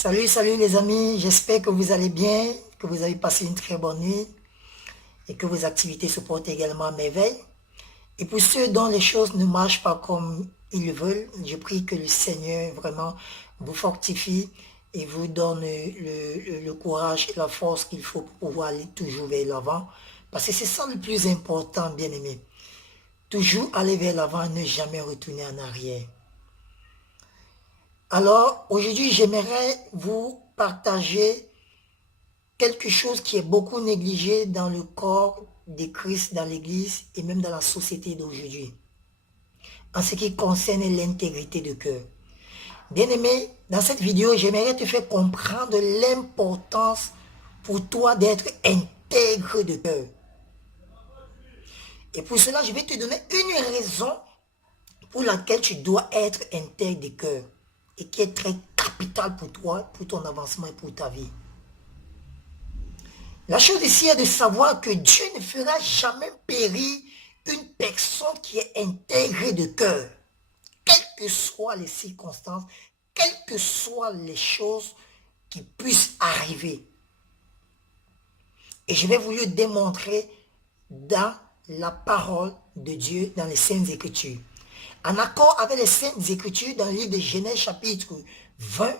Salut les amis, j'espère que vous allez bien, que vous avez passé une très bonne nuit et que vos activités se portent également à merveille. Et pour ceux dont les choses ne marchent pas comme ils le veulent, je prie que le Seigneur vraiment vous fortifie et vous donne le courage et la force qu'il faut pour pouvoir aller toujours vers l'avant. Parce que c'est ça le plus important, bien aimé. Toujours aller vers l'avant et ne jamais retourner en arrière. Alors, aujourd'hui, j'aimerais vous partager quelque chose qui est beaucoup négligé dans le corps de Christ, dans l'Église et même dans la société d'aujourd'hui, en ce qui concerne l'intégrité de cœur. Bien-aimé, dans cette vidéo, j'aimerais te faire comprendre l'importance pour toi d'être intègre de cœur. Et pour cela, je vais te donner une raison pour laquelle tu dois être intègre de cœur et qui est très capitale pour toi, pour ton avancement et pour ta vie. La chose ici est de savoir que Dieu ne fera jamais périr une personne qui est intégrée de cœur, quelles que soient les circonstances, quelles que soient les choses qui puissent arriver. Et je vais vous le démontrer dans la parole de Dieu, dans les Saintes Écritures. En accord avec les Saintes Écritures, dans le livre de Genèse chapitre 20,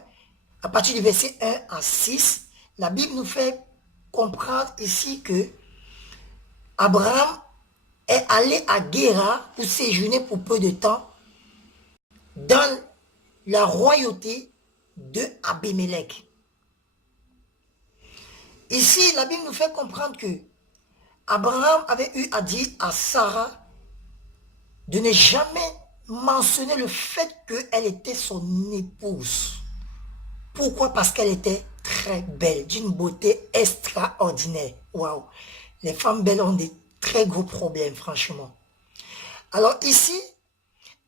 à partir du verset 1 à 6, la Bible nous fait comprendre ici que Abraham est allé à Guérar pour séjourner pour peu de temps dans la royauté de Abimelech. Ici, la Bible nous fait comprendre que Abraham avait eu à dire à Sarah de ne jamais mentionner le fait qu'elle était son épouse. Pourquoi? Parce qu'elle était très belle, d'une beauté extraordinaire. Waouh! Les femmes belles ont des très gros problèmes, franchement. Alors ici,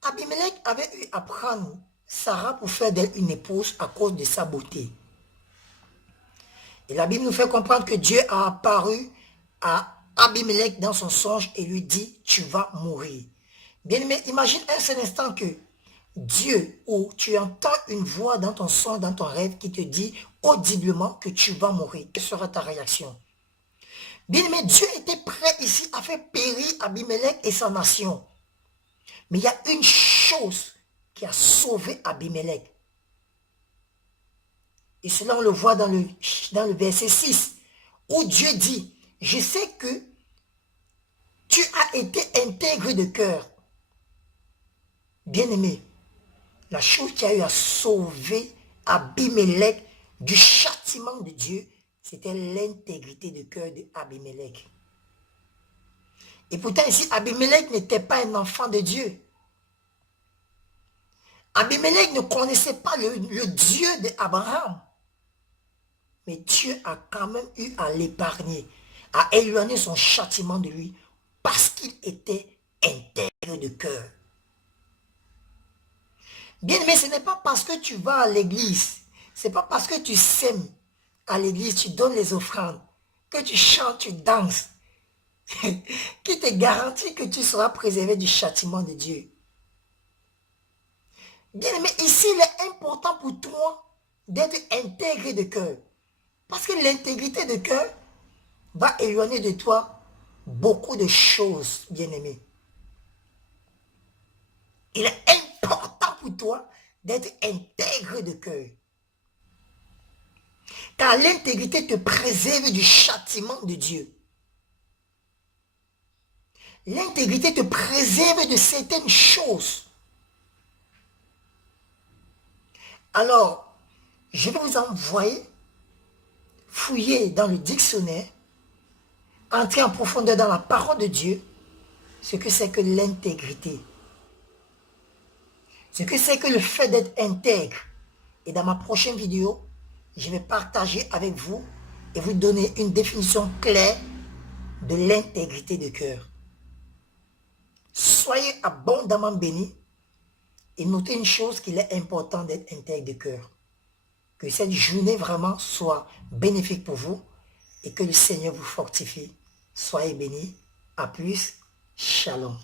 Abimelech avait eu à prendre Sarah pour faire d'elle une épouse à cause de sa beauté. Et la Bible nous fait comprendre que Dieu a apparu à Abimelech dans son songe et lui dit, tu vas mourir. Bien aimé, imagine un seul instant que Dieu, ou tu entends une voix dans ton songe, dans ton rêve qui te dit audiblement que tu vas mourir. Quelle sera ta réaction? Bien aimé, Dieu était prêt ici à faire périr Abimelech et sa nation. Mais il y a une chose qui a sauvé Abimelech. Et cela, on le voit dans le verset 6, où Dieu dit, je sais que tu as été intègre de cœur. Bien-aimé, la chose qui a eu à sauver Abimelech du châtiment de Dieu, c'était l'intégrité de cœur d'Abimelech. Et pourtant ici, Abimelech n'était pas un enfant de Dieu. Abimelech ne connaissait pas le Dieu d'Abraham. Mais Dieu a quand même eu à l'épargner, à éloigner son châtiment de lui, parce qu'il était intègre de cœur. Bien, mais ce n'est pas parce que tu vas à l'église, ce n'est pas parce que tu sèmes à l'église, tu donnes les offrandes, que tu chantes, tu danses, qui te garantit que tu seras préservé du châtiment de Dieu. Bien, mais ici, il est important pour toi d'être intègre de cœur. Parce que l'intégrité de cœur va éloigner de toi beaucoup de choses, bien-aimé. Il est important pour toi d'être intègre de cœur. Car l'intégrité te préserve du châtiment de Dieu. L'intégrité te préserve de certaines choses. Alors, je vais vous envoyer fouiller dans le dictionnaire, entrer en profondeur dans la parole de Dieu, ce que c'est que l'intégrité. Ce que c'est que le fait d'être intègre. Et dans ma prochaine vidéo, je vais partager avec vous et vous donner une définition claire de l'intégrité de cœur. Soyez abondamment bénis et notez une chose qu'il est important d'être intègre de cœur. Que cette journée vraiment soit bénéfique pour vous et que le Seigneur vous fortifie. Soyez bénis. À plus. Shalom.